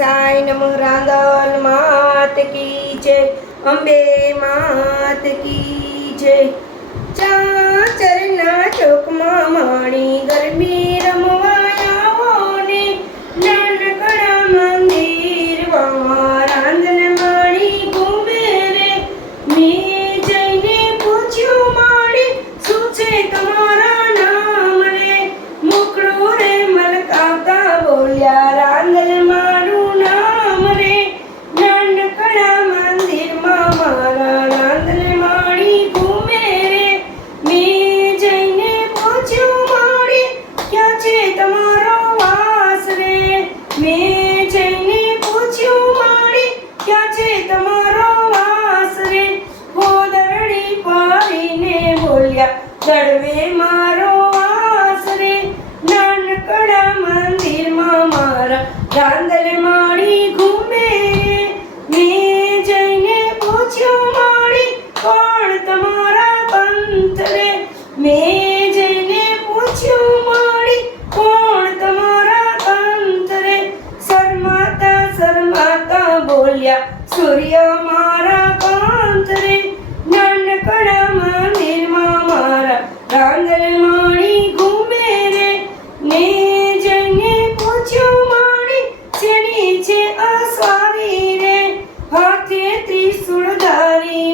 સાઈ નમઃ રાંદલ માત કી જય અંબે માત કી જય. ચાચરના ચોકમાં માણી ગરબી દળવે મારો આશરે નાનકડા મંદિરમાં મારા રાંદલ માળી ઘૂમે. મેં જઈને પૂછ્યું માળી, કોણ તમારા પંથ રે મેં જઈને પૂછ્યું માડી કોણ તમારા પંથ શરમાતા શરમાતા બોલ્યા, સૂર્ય મારા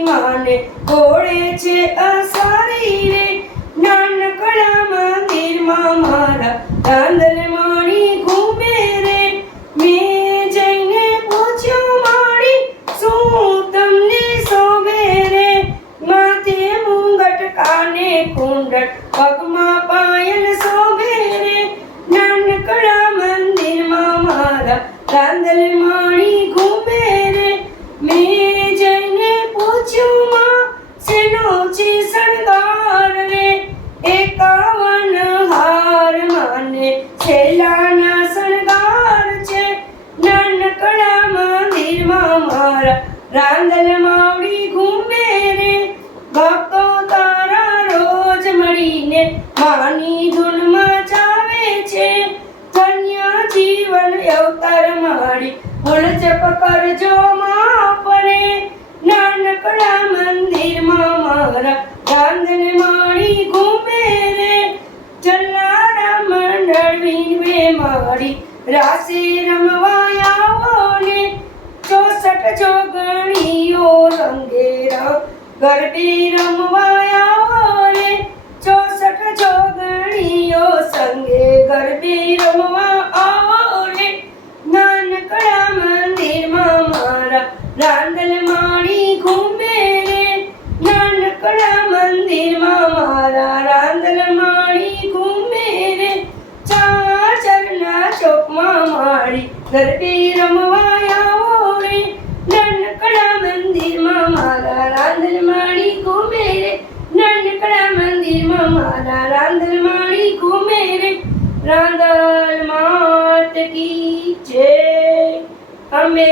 માને. ઘોડે છે અસારી રે નાનકડા મંદિરમાં મારા રાંદલ માણી મેં જઈને પૂછ્યું માડી શું તમને રે? માથે મુંગટ કાને કુંડળ પગમાં રાંદલ માણી ઘૂમે રે મેં જઈને પૂછ્યું, માં, શેનો છે શણગાર રે એકાવન હાર માને છેલાના શણગાર છે નાનકડા મંદિરમાં મારા. રાંદલ માવડી મારી ભૂલ જપ કરજો માપરે નાનકડા મંદિરમાં મારા રાંદલ માળી ઘૂમે રે. જલ્લારા મંડળ વિનવે મારી રાસે રમવા આવો ને ચોસઠ જોગણીઓ રંગેરા ગરબી રમવા આવો રે ચોસઠ જોગણીઓ સંગે ગરબી રમવા માળી ગરબી રમવા આવો. રે નાનકડા મંદિરમાં મારા રાંદલ માળી ઘૂમે રે. નાનકડા મંદિરમાં મારા રાંદલ માળી ઘૂમે રે. રાંદલ માટકી છે અમે